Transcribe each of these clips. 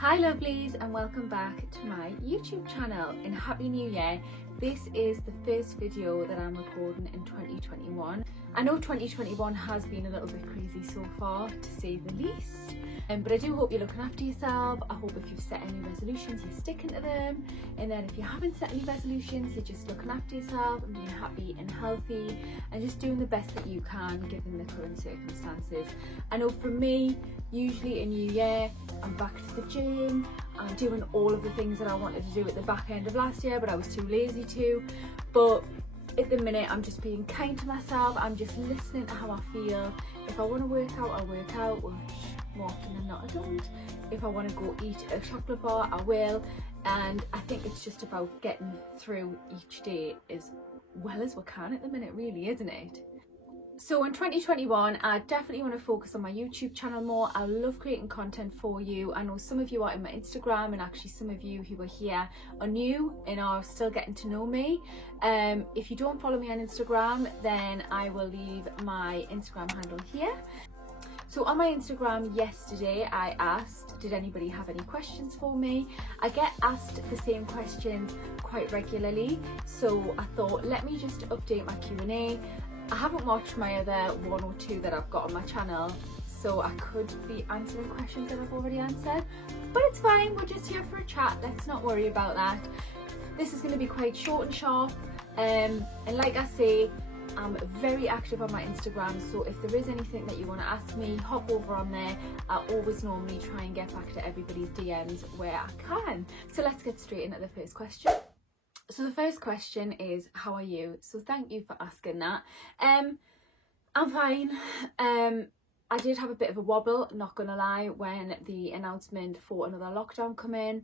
Hi lovelies, and welcome back to my YouTube channel and Happy New Year. This is the first video that I'm recording in 2021. I know 2021 has been a little bit crazy so far, to say the least, but I do hope you're looking after yourself. I hope if you've set any resolutions you're sticking to them, and then if you haven't set any resolutions you're just looking after yourself and being happy and healthy and just doing the best that you can given the current circumstances. I know for me, usually a new year I'm back to the gym, I'm doing all of the things that I wanted to do at the back end of last year but I was too lazy to. But at the minute I'm just being kind to myself, I'm just listening to how I feel. If I want to work out, I'll work out, which more often than not I don't. If I want to go eat a chocolate bar, I will. And I think it's just about getting through each day as well as we can at the minute, really, isn't it? So in 2021, I definitely want to focus on my YouTube channel more. I love creating content for you. I know some of you are in my Instagram, and actually some of you who are here are new and are still getting to know me. If you don't follow me on Instagram, then I will leave my Instagram handle here. So on my Instagram yesterday, I asked, did anybody have any questions for me? I get asked the same questions quite regularly, so I thought, let me just update my Q&A. I haven't watched my other one or two that I've got on my channel, so I could be answering questions that I've already answered, but it's fine, we're just here for a chat, let's not worry about that. This is going to be quite short and sharp, and like I say, I'm very active on my Instagram, so if there is anything that you want to ask me, hop over on there. I always normally try and get back to everybody's DMs where I can. So let's get straight into the first question. So the first question is, how are you? So thank you for asking that. I'm fine. I did have a bit of a wobble, not gonna lie, when the announcement for another lockdown come in.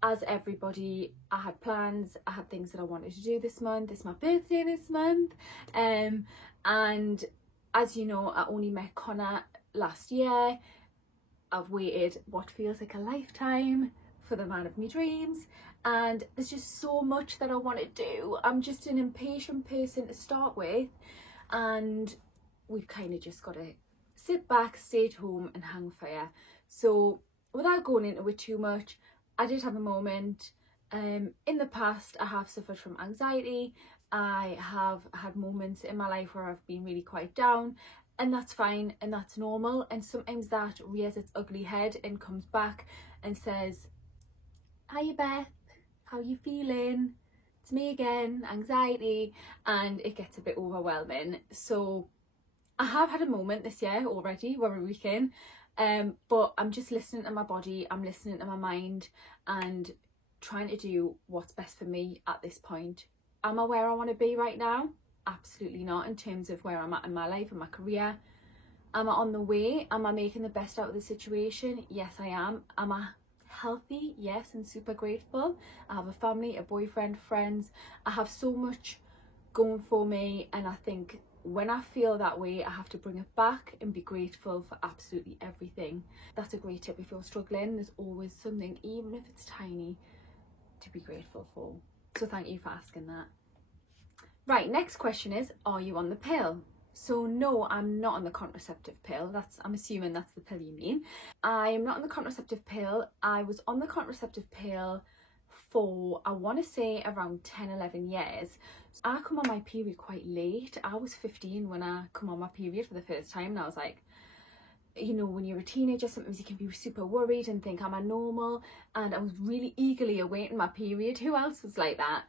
As everybody, I had plans, I had things that I wanted to do this month. It's my birthday this month. And as you know, I only met Connor last year. I've waited what feels like a lifetime for the man of my dreams, and there's just so much that I want to do. I'm just an impatient person to start with, and we've kind of just got to sit back, stay at home and hang fire. So without going into it too much, I did have a moment. In the past I have suffered from anxiety. I have had moments in my life where I've been really quite down, and that's fine and that's normal, and sometimes that rears its ugly head and comes back and says, "Hiya Beth, how you feeling? It's me again, anxiety," and it gets a bit overwhelming. So I have had a moment this year already where we're weekend, but I'm just listening to my body, I'm listening to my mind and trying to do what's best for me at this point. Am I where I want to be right now? Absolutely not, in terms of where I'm at in my life and my career. Am I on the way? Am I making the best out of the situation? Yes, I am. Am I healthy? Yes, and super grateful. I have a family, a boyfriend, friends. I have so much going for me, and I think when I feel that way, I have to bring it back and be grateful for absolutely everything. That's a great tip if you're struggling. There's always something, even if it's tiny, to be grateful for. So thank you for asking that. Right, next question is, are you on the pill? So no, I'm not on the contraceptive pill. I'm assuming that's the pill you mean. I am not on the contraceptive pill. I was on the contraceptive pill for, I want to say, around 10-11 years. So I come on my period quite late. I was 15 when I come on my period for the first time, and I was like, you know, when you're a teenager sometimes you can be super worried and think, am I normal? And I was really eagerly awaiting my period. Who else was like that?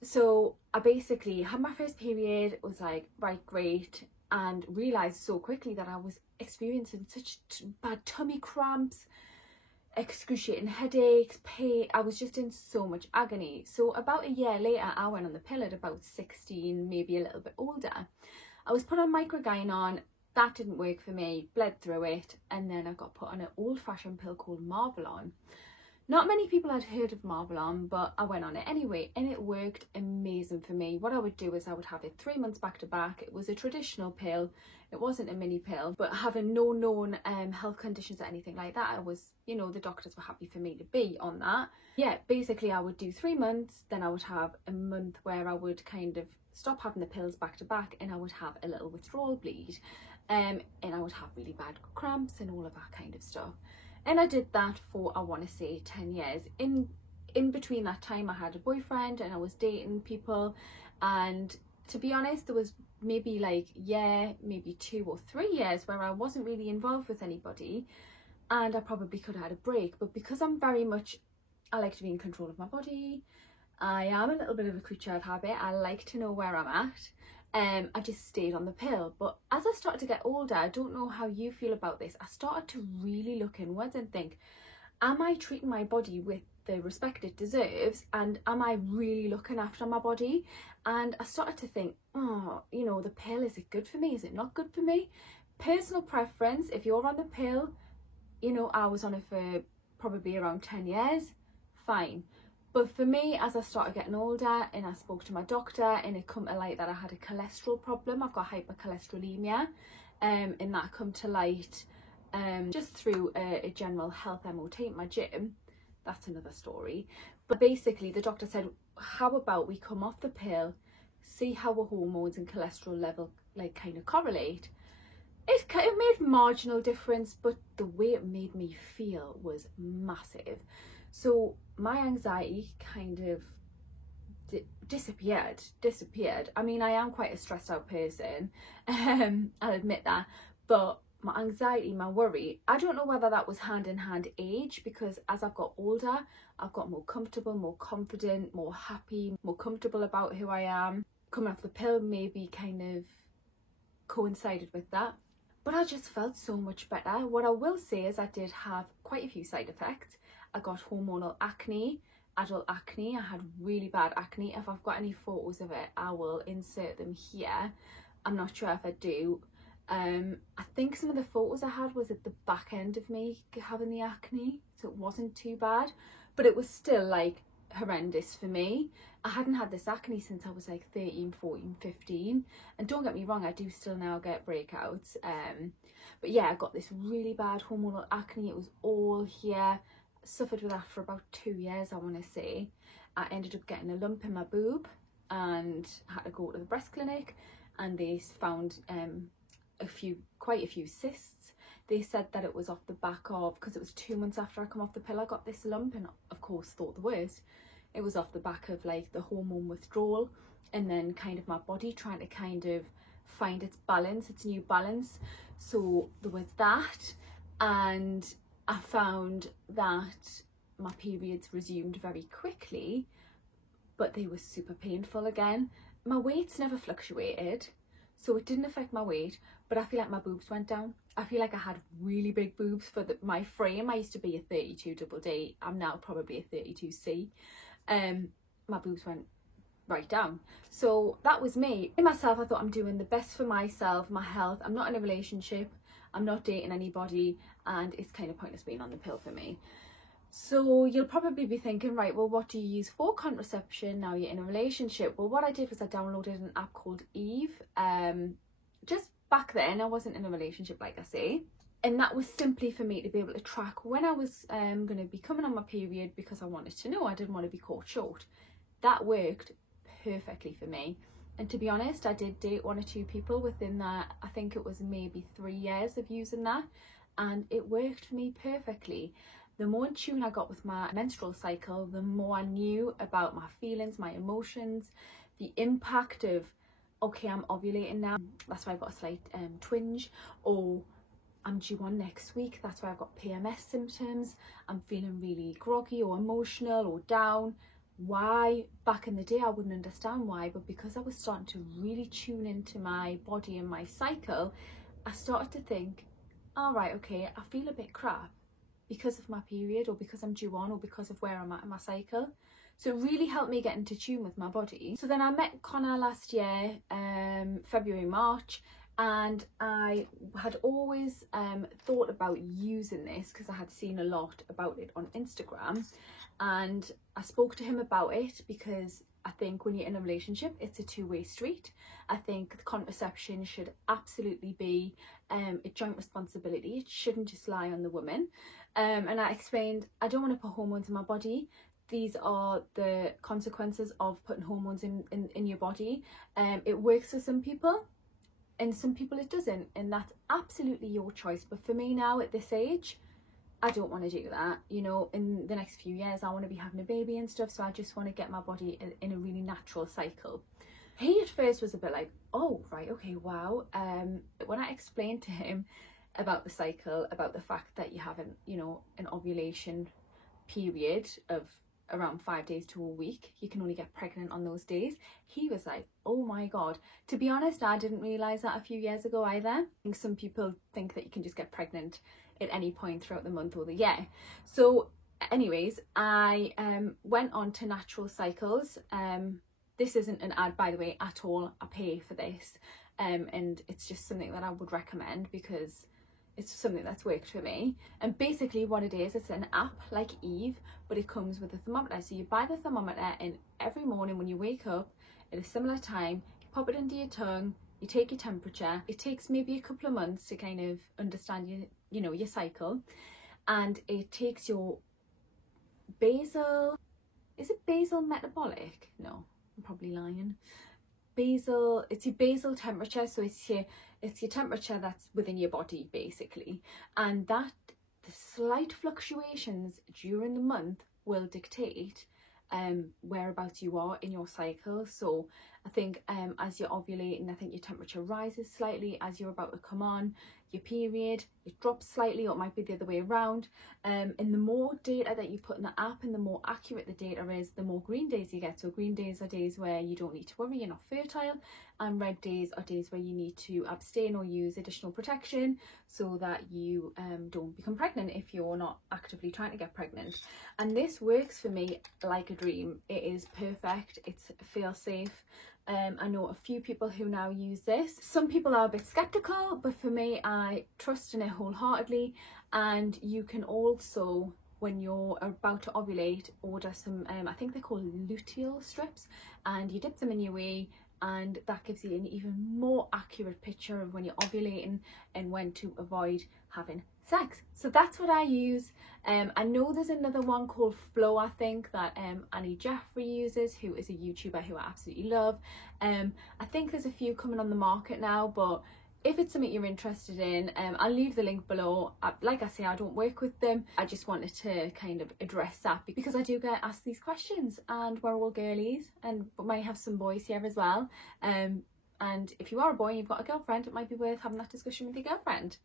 So I basically had my first period, was like, right, great, and realised so quickly that I was experiencing such bad tummy cramps, excruciating headaches, pain. I was just in so much agony. So about a year later, I went on the pill at about 16, maybe a little bit older. I was put on Microgynon. That didn't work for me, bled through it, and then I got put on an old-fashioned pill called Marvelon. Not many people had heard of Marvelon, but I went on it anyway, and it worked amazing for me. What I would do is I would have it 3 months back to back. It was a traditional pill. It wasn't a mini pill, but having no known health conditions or anything like that, I was, you know, the doctors were happy for me to be on that. Yeah, basically I would do 3 months, then I would have a month where I would kind of stop having the pills back to back, and I would have a little withdrawal bleed, and I would have really bad cramps and all of that kind of stuff. And I did that for, I want to say, 10 years. In between that time, I had a boyfriend and I was dating people, and to be honest, there was maybe like maybe 2 or 3 years where I wasn't really involved with anybody, and I probably could have had a break. But because I'm very much, I like to be in control of my body, I am a little bit of a creature of habit, I like to know where I'm at, I just stayed on the pill. But as I started to get older, I don't know how you feel about this, I started to really look inwards and think, am I treating my body with the respect it deserves, and am I really looking after my body? And I started to think, oh, you know, the pill, is it good for me, is it not good for me? Personal preference, if you're on the pill, you know, I was on it for probably around 10 years, fine. But for me, as I started getting older and I spoke to my doctor, and it come to light that I had a cholesterol problem, I've got hypercholesterolemia, and that come to light just through a general health MOT at my gym. That's another story. But basically the doctor said, how about we come off the pill, see how our hormones and cholesterol level like kind of correlate. It made marginal difference, but the way it made me feel was massive. So my anxiety kind of disappeared. I mean, I am quite a stressed out person, I'll admit that, but my anxiety, my worry, I don't know whether that was hand in hand age, because as I've got older, I've got more comfortable, more confident, more happy, more comfortable about who I am. Coming off the pill maybe kind of coincided with that, but I just felt so much better. What I will say is I did have quite a few side effects. I got hormonal acne, adult acne. I had really bad acne. If I've got any photos of it, I will insert them here. I'm not sure if I do. I think some of the photos I had was at the back end of me having the acne, so it wasn't too bad, but it was still like horrendous for me. I hadn't had this acne since I was like 13, 14, 15, and don't get me wrong, I do still now get breakouts, but yeah, I got this really bad hormonal acne. It was all here. Suffered with that for about 2 years, I want to say. I ended up getting a lump in my boob and had to go to the breast clinic, and they found quite a few cysts. They said that it was off the back of, because it was 2 months after I come off the pill I got this lump, and of course thought the worst. It was off the back of like the hormone withdrawal, and then kind of my body trying to kind of find its balance, its new balance. So there was that, and I found that my periods resumed very quickly, but they were super painful again. My weight's never fluctuated, so it didn't affect my weight, but I feel like my boobs went down. I feel like I had really big boobs for my frame. I used to be a 32 double D. I'm now probably a 32C. My boobs went right down. So that was me. In myself, I thought I'm doing the best for myself, my health. I'm not in a relationship. I'm not dating anybody, and it's kind of pointless being on the pill for me. So you'll probably be thinking, right, well, what do you use for contraception now you're in a relationship? Well, what I did was I downloaded an app called Eve. Just back then, I wasn't in a relationship, like I say, and that was simply for me to be able to track when I was going to be coming on my period, because I wanted to know. I didn't want to be caught short. That worked perfectly for me. And to be honest, I did date 1 or 2 people within that. I think it was maybe 3 years of using that, and it worked for me perfectly. The more in tune I got with my menstrual cycle, the more I knew about my feelings, my emotions, the impact of, okay, I'm ovulating now, that's why I've got a slight twinge, or I'm due on next week, that's why I've got PMS symptoms, I'm feeling really groggy or emotional or down. Why? Back in the day I wouldn't understand why, but because I was starting to really tune into my body and my cycle, I started to think, all right, okay, I feel a bit crap because of my period, or because I'm due on, or because of where I'm at in my cycle. So it really helped me get into tune with my body. So then I met Connor last year, February, March, and I had always thought about using this because I had seen a lot about it on Instagram, and I spoke to him about it because I think when you're in a relationship, it's a two-way street. I think contraception should absolutely be a joint responsibility. It shouldn't just lie on the woman. And I explained, I don't want to put hormones in my body. These are the consequences of putting hormones in your body. It works for some people, and some people it doesn't, and that's absolutely your choice. But for me now at this age, I don't want to do that. You know, in the next few years I want to be having a baby and stuff, so I just want to get my body in a really natural cycle. He at first was a bit like, oh right, okay, wow. When I explained to him about the cycle, about the fact that you have an ovulation period of around 5 days to a week, you can only get pregnant on those days, he was like, oh my god. To be honest, I didn't realise that a few years ago either. I think some people think that you can just get pregnant at any point throughout the month or the year. So anyways, I went on to Natural Cycles. This isn't an ad, by the way, at all. I pay for this, and it's just something that I would recommend because it's something that's worked for me. And basically what it is, it's an app like Eve, but it comes with a thermometer. So you buy the thermometer, and every morning when you wake up at a similar time, you pop it under your tongue, you take your temperature. It takes maybe a couple of months to kind of understand your cycle, and it takes your basal, is it basal metabolic? No, I'm probably lying. Basal, it's your basal temperature, so it's your temperature that's within your body basically, and that the slight fluctuations during the month will dictate whereabouts you are in your cycle. So I think as you're ovulating, I think your temperature rises slightly. As you're about to come on your period, it drops slightly, or it might be the other way around. And the more data that you put in the app and the more accurate the data is, the more green days you get. So green days are days where you don't need to worry, you're not fertile, and red days are days where you need to abstain or use additional protection so that you don't become pregnant if you're not actively trying to get pregnant. And this works for me like a dream. It is perfect, it feels safe. I know a few people who now use this. Some people are a bit skeptical, but for me, I trust in it wholeheartedly. And you can also, when you're about to ovulate, order some, I think they're called luteal strips, and you dip them in your wee, and that gives you an even more accurate picture of when you're ovulating and when to avoid having sex. So that's what I use. I know there's another one called Flow, I think, that Annie Jeffrey uses, who is a YouTuber who I absolutely love. I think there's a few coming on the market now, but if it's something you're interested in, I'll leave the link below. Like I say, I don't work with them. I just wanted to kind of address that because I do get asked these questions, and we're all girlies, and we might have some boys here as well. And if you are a boy and you've got a girlfriend, it might be worth having that discussion with your girlfriend.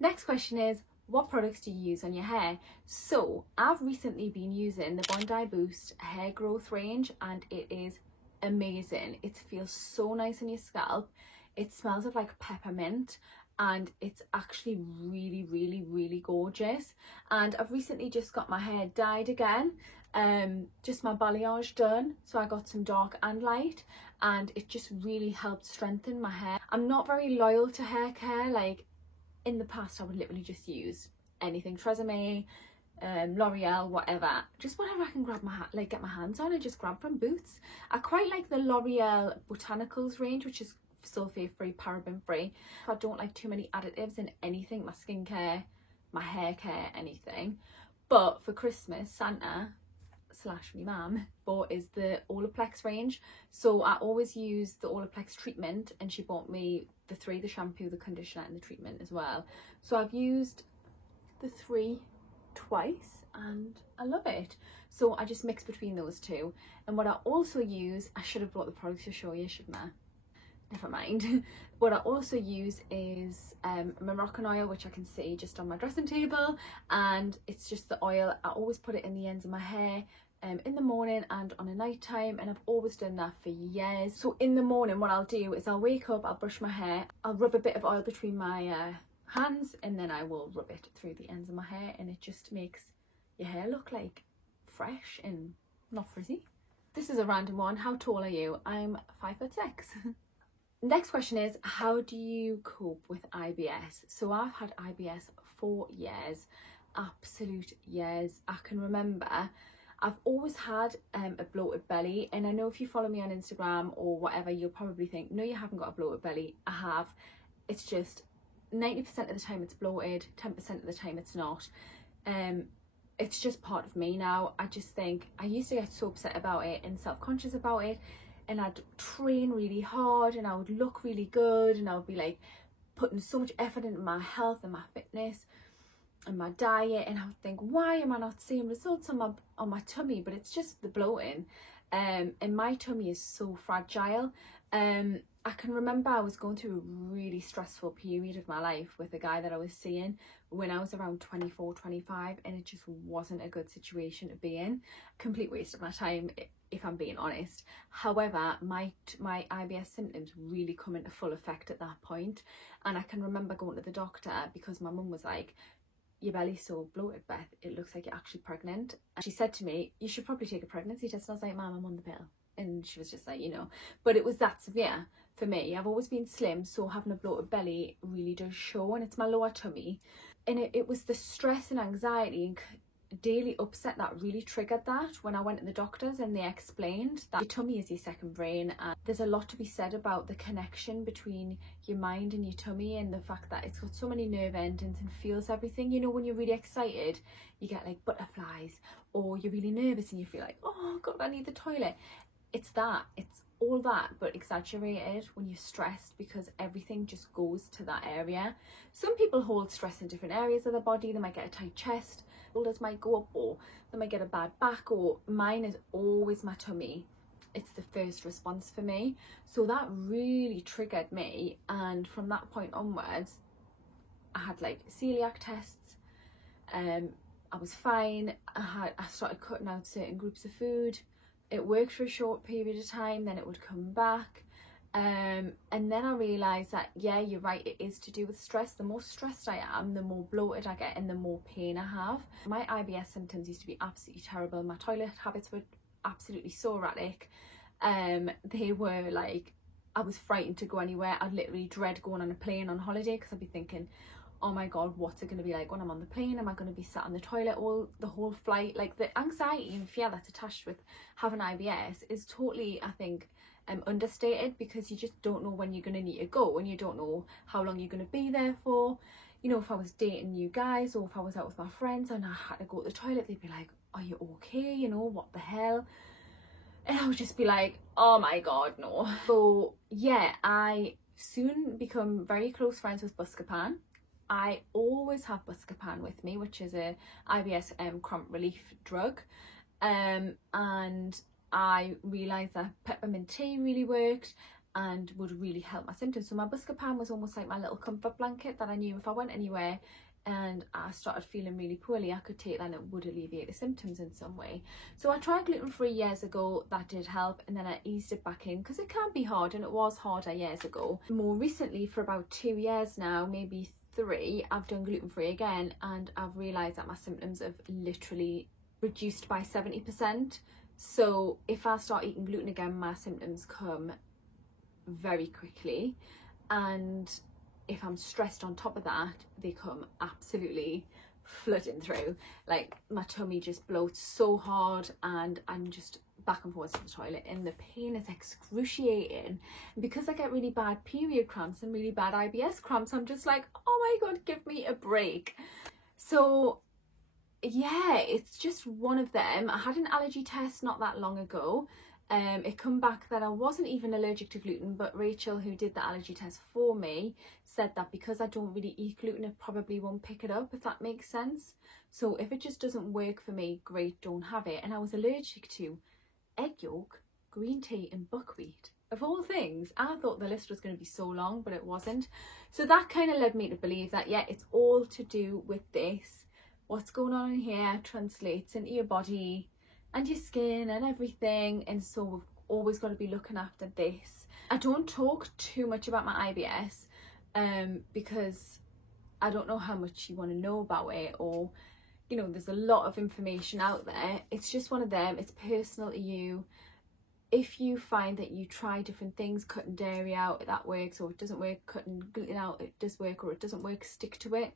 Next question is, what products do you use on your hair? So I've recently been using the Bondi Boost hair growth range, and it is amazing. It feels so nice on your scalp. It smells of like peppermint, and it's actually really, really, really gorgeous. And I've recently just got my hair dyed again, just my balayage done, so I got some dark and light, and it just really helped strengthen my hair. I'm not very loyal to hair care. Like in the past I would literally just use anything, Tresemme, L'Oreal, whatever, just whatever I can grab get my hands on and just grab from Boots. I quite like the L'Oreal Botanicals range, which is sulfate free, paraben free. I don't like too many additives in anything, my skincare, my hair care, anything. But for Christmas, Santa / me mum bought is the Olaplex range, so I always use the Olaplex treatment, and she bought me the three: the shampoo, the conditioner, and the treatment as well. So I've used the three twice and I love it. So I just mix between those two. And what I also use, I should have brought the products to show you, shouldn't I? Never mind. What I also use is Moroccan oil, which I can see just on my dressing table, and it's just the oil. I always put it in the ends of my hair in the morning and on a night time, and I've always done that for years. So in the morning what I'll do is I'll wake up, I'll brush my hair, I'll rub a bit of oil between my hands, and then I will rub it through the ends of my hair, and it just makes your hair look like fresh and not frizzy. This is a random one. How tall are you? I'm 5'6". Next question is, how do you cope with IBS? So I've had IBS for years, absolute years. I can remember I've always had a bloated belly, and I know if you follow me on Instagram or whatever, you'll probably think, no, you haven't got a bloated belly. I have. It's just 90% of the time it's bloated, 10% of the time it's not. It's just part of me now. I just think I used to get so upset about it and self-conscious about it, and I'd train really hard and I would look really good and I would be like putting so much effort into my health and my fitness, and my diet, and I would think, why am I not seeing results on my tummy? But it's just the bloating. And my tummy is so fragile. I can remember I was going through a really stressful period of my life with a guy that I was seeing when I was around 24, 25, and it just wasn't a good situation to be in. Complete waste of my time, if I'm being honest. However, my IBS symptoms really come into full effect at that point, and I can remember going to the doctor because my mum was like, your belly's so bloated, Beth, it looks like you're actually pregnant. And she said to me, you should probably take a pregnancy test. And I was like, Mum, I'm on the pill. And she was just like, you know, but it was that severe for me. I've always been slim, so having a bloated belly really does show, and it's my lower tummy. And it was the stress and anxiety and daily upset that really triggered that when I went to the doctors, and they explained that your tummy is your second brain, and there's a lot to be said about the connection between your mind and your tummy, and the fact that it's got so many nerve endings and feels everything. You know, when you're really excited you get like butterflies, or you're really nervous and you feel like, oh god, I need the toilet. It's all that, but exaggerated when you're stressed, because everything just goes to that area. Some people hold stress in different areas of the body. They might get a tight chest, shoulders might go up, or they might get a bad back, or mine is always my tummy. It's the first response for me. So that really triggered me, and from that point onwards I had like celiac tests. I was fine. I started cutting out certain groups of food. It worked for a short period of time, then it would come back. And then I realised that, yeah, you're right, it is to do with stress. The more stressed I am, the more bloated I get and the more pain I have. My IBS symptoms used to be absolutely terrible. My toilet habits were absolutely so erratic. They were like, I was frightened to go anywhere. I'd literally dread going on a plane on holiday, because I'd be thinking, oh my god, what's it going to be like when I'm on the plane? Am I going to be sat on the toilet the whole flight? Like, the anxiety and fear that's attached with having IBS is totally, I think, understated, because you just don't know when you're going to need to go, and you don't know how long you're going to be there for. You know, if I was dating new guys, or if I was out with my friends and I had to go to the toilet, they'd be like, are you okay? You know, what the hell? And I would just be like, oh my god, no. So yeah, I soon become very close friends with Buscopan. I always have Buscopan with me, which is a IBS cramp relief drug, and I realised that peppermint tea really worked and would really help my symptoms. So my Buscopan was almost like my little comfort blanket that I knew if I went anywhere and I started feeling really poorly, I could take that and it would alleviate the symptoms in some way. So I tried gluten-free years ago, that did help, and then I eased it back in, because it can be hard, and it was harder years ago. More recently, for about 2 years now, maybe 3, I've done gluten-free again, and I've realised that my symptoms have literally reduced by 70%. So if I start eating gluten again, my symptoms come very quickly, and if I'm stressed on top of that, they come absolutely flooding through. Like, my tummy just bloats so hard, and I'm just back and forth to the toilet, and the pain is excruciating. And because I get really bad period cramps and really bad IBS cramps, I'm just like, oh my god, give me a break. So yeah, it's just one of them. I had an allergy test not that long ago. It come back that I wasn't even allergic to gluten, but Rachel, who did the allergy test for me, said that because I don't really eat gluten, it probably won't pick it up, if that makes sense. So if it just doesn't work for me, great, don't have it. And I was allergic to egg yolk, green tea and buckwheat. Of all things, I thought the list was going to be so long, but it wasn't. So that kind of led me to believe that, yeah, it's all to do with this. What's going on in here translates into your body and your skin and everything, and so we've always got to be looking after this. I don't talk too much about my IBS because I don't know how much you want to know about it, or, you know, there's a lot of information out there. It's just one of them. It's personal to you. If you find that you try different things, cutting dairy out, that works, or it doesn't work, cutting gluten out, it does work, or it doesn't work, stick to it.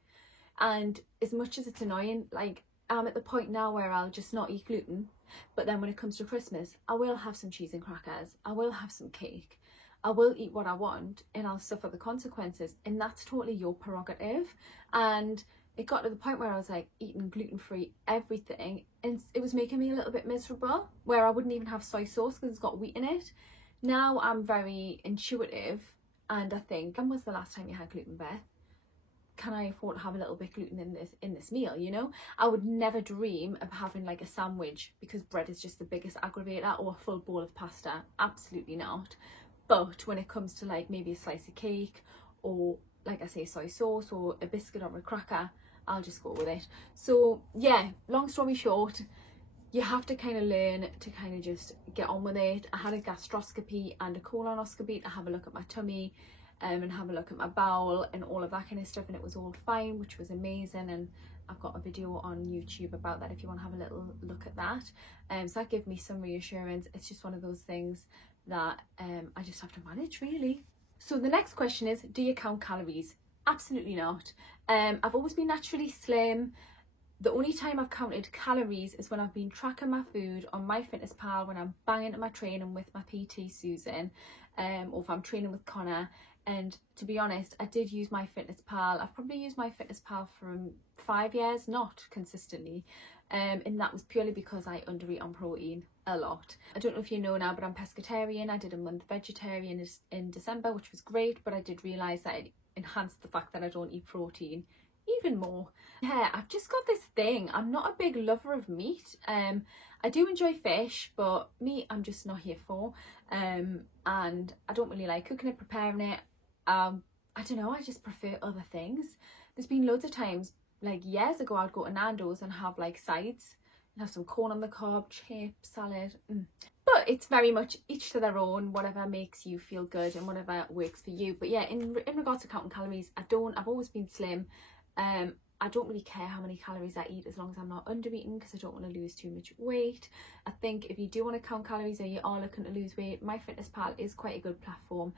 And as much as it's annoying, like, I'm at the point now where I'll just not eat gluten, but then when it comes to Christmas, I will have some cheese and crackers, I will have some cake, I will eat what I want, and I'll suffer the consequences, and that's totally your prerogative. And it got to the point where I was like eating gluten-free everything, and it was making me a little bit miserable, where I wouldn't even have soy sauce because it's got wheat in it. Now I'm very intuitive, and I think, when was the last time you had gluten, Beth? can I afford to have a little bit gluten in this meal, you know? I would never dream of having like a sandwich because bread is just the biggest aggravator, or a full bowl of pasta. Absolutely not. But when it comes to like maybe a slice of cake, or like I say, soy sauce, or a biscuit or a cracker, I'll just go with it. So yeah, long story short, you have to kind of learn to kind of just get on with it. I had a gastroscopy and a colonoscopy to have a look at my tummy, and have a look at my bowel and all of that kind of stuff, and it was all fine, which was amazing. And I've got a video on YouTube about that if you want to have a little look at that. So that gave me some reassurance. It's just one of those things that I just have to manage, really. So the next question is, do you count calories? Absolutely not. I've always been naturally slim. The only time I've counted calories is when I've been tracking my food on MyFitnessPal, when I'm banging to my training with my PT Susan, or if I'm training with Connor. And to be honest, I did use MyFitnessPal. I've probably used MyFitnessPal for 5 years, not consistently. And that was purely because I undereat on protein a lot. I don't know if you know now, but I'm pescatarian. I did a month vegetarian in December, which was great, but I did realise that it enhanced the fact that I don't eat protein even more. Yeah, I've just got this thing. I'm not a big lover of meat. I do enjoy fish, but meat I'm just not here for. And I don't really like cooking it, preparing it. I don't know, I just prefer other things. There's been loads of times, like years ago, I'd go to Nando's and have like sides and have some corn on the cob, chips, salad. But it's very much each to their own, whatever makes you feel good and whatever works for you. But yeah, in regards to counting calories, I've always been slim. I don't really care how many calories I eat as long as I'm not under eating, because I don't want to lose too much weight. I think if you do want to count calories or you are looking to lose weight, MyFitnessPal is quite a good platform.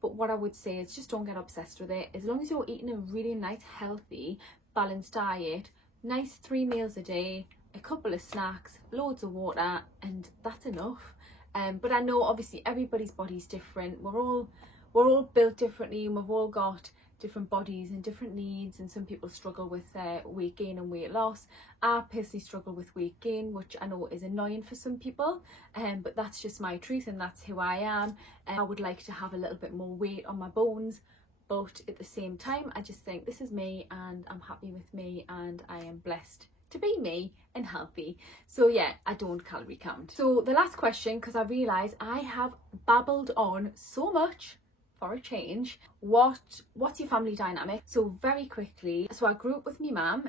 But what I would say is just don't get obsessed with it. As long as you're eating a really nice, healthy, balanced diet, nice 3 meals a day, a couple of snacks, loads of water, and that's enough. But I know obviously everybody's body's different. We're all built differently, and we've all got different bodies and different needs, and some people struggle with weight gain and weight loss. I personally struggle with weight gain, which I know is annoying for some people, but that's just my truth and that's who I am. I would like to have a little bit more weight on my bones, but at the same time I just think this is me and I'm happy with me and I am blessed to be me and healthy. So yeah, I don't calorie count. So the last question, because I realise I have babbled on so much for a change, what's your family dynamic? So very quickly, so I grew up with my mum.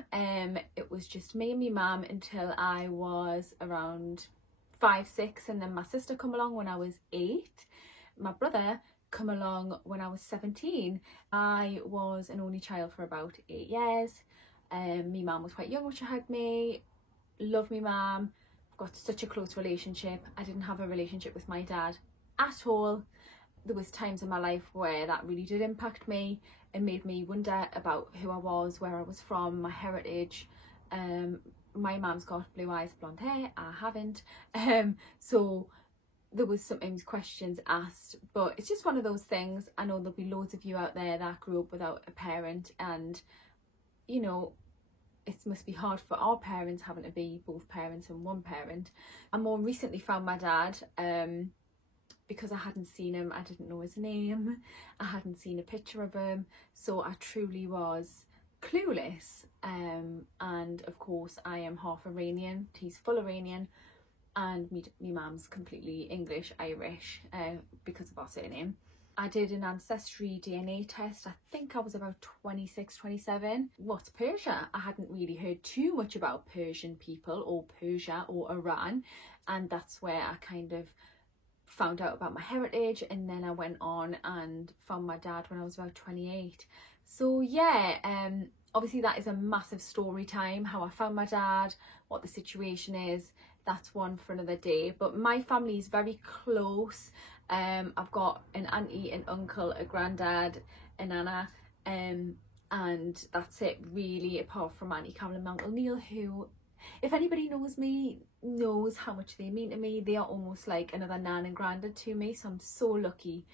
It was just me and my mum until I was around 5, 6, and then my sister come along when I was 8. My brother come along when I was 17. I was an only child for about 8 years. My mum was quite young when she had me. Love me mum. I've got such a close relationship. I didn't have a relationship with my dad at all. There was times in my life where that really did impact me and made me wonder about who I was, where I was from, my heritage. My mum's got blue eyes, blonde hair. I haven't. So there was sometimes questions asked, but it's just one of those things. I know there'll be loads of you out there that grew up without a parent, and you know, it must be hard for our parents having to be both parents and one parent. I more recently found my dad, because I hadn't seen him, I didn't know his name, I hadn't seen a picture of him, so I truly was clueless. And of course I am half Iranian, he's full Iranian, and me mum's completely English Irish, because of our surname. I did an ancestry DNA test. I think I was about 26, 27. What's Persia? I hadn't really heard too much about Persian people or Persia or Iran, and that's where I kind of found out about my heritage. And then I went on and found my dad when I was about 28. So yeah, obviously that is a massive story time, how I found my dad, what the situation is. That's one for another day. But my family is very close. I've got an auntie, an uncle, a granddad, a nana, and that's it really, apart from Auntie Carol and Uncle Neil, who, if anybody knows me, knows how much they mean to me. They are almost like another nan and granddad to me, so I'm so lucky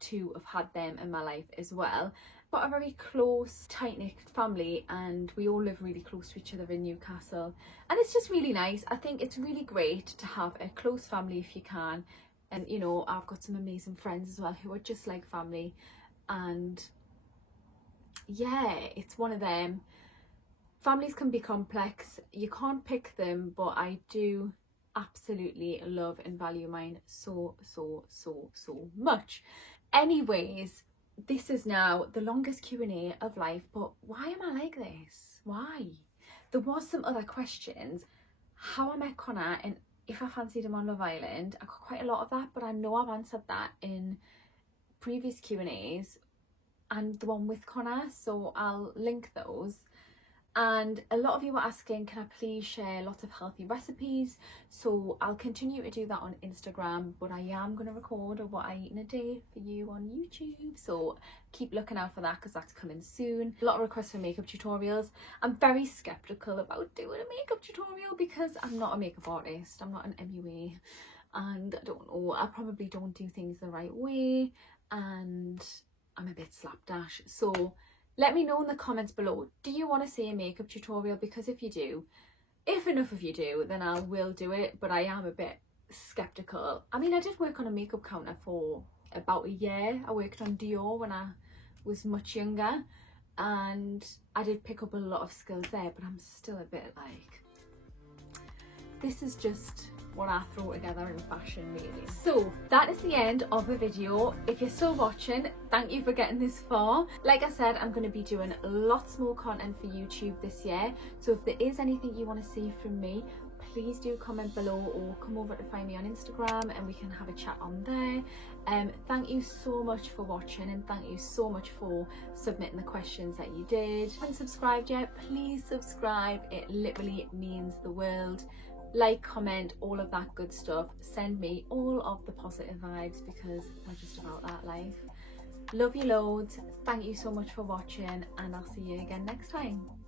to have had them in my life as well. Got a very close, tight-knit family, and we all live really close to each other in Newcastle, and it's just really nice. I think it's really great to have a close family if you can, and you know, I've got some amazing friends as well who are just like family. And yeah, it's one of them. Families can be complex, you can't pick them, but I do absolutely love and value mine so much. Anyways, this is now the longest Q&A of life, but why am I like this? Why? There was some other questions. How I met Connor and if I fancied him on Love Island. I got quite a lot of that, but I know I've answered that in previous Q&As and the one with Connor, so I'll link those. And a lot of you were asking, can I please share lots of healthy recipes? So I'll continue to do that on Instagram, but I am going to record what I eat in a day for you on YouTube, so keep looking out for that because that's coming soon. A lot of requests for makeup tutorials. I'm very skeptical about doing a makeup tutorial because I'm not a makeup artist, I'm not an MUA, and I don't know, I probably don't do things the right way, and I'm a bit slapdash. So let me know in the comments below, do you want to see a makeup tutorial? Because if you do, if enough of you do, then I will do it, but I am a bit skeptical. I mean, I did work on a makeup counter for about a year. I worked on Dior when I was much younger, and I did pick up a lot of skills there, but I'm still a bit like, this is just what I throw together in fashion, really. So that is the end of the video. If you're still watching, thank you for getting this far. Like I said, I'm going to be doing lots more content for YouTube this year, so if there is anything you want to see from me, please do comment below or come over to find me on Instagram and we can have a chat on there. Thank you so much for watching, and thank you so much for submitting the questions that you did. If you haven't subscribed yet, please subscribe, it literally means the world. Like, comment, all of that good stuff. Send me all of the positive vibes because I'm just about that life. Love you loads. Thank you so much for watching, and I'll see you again next time.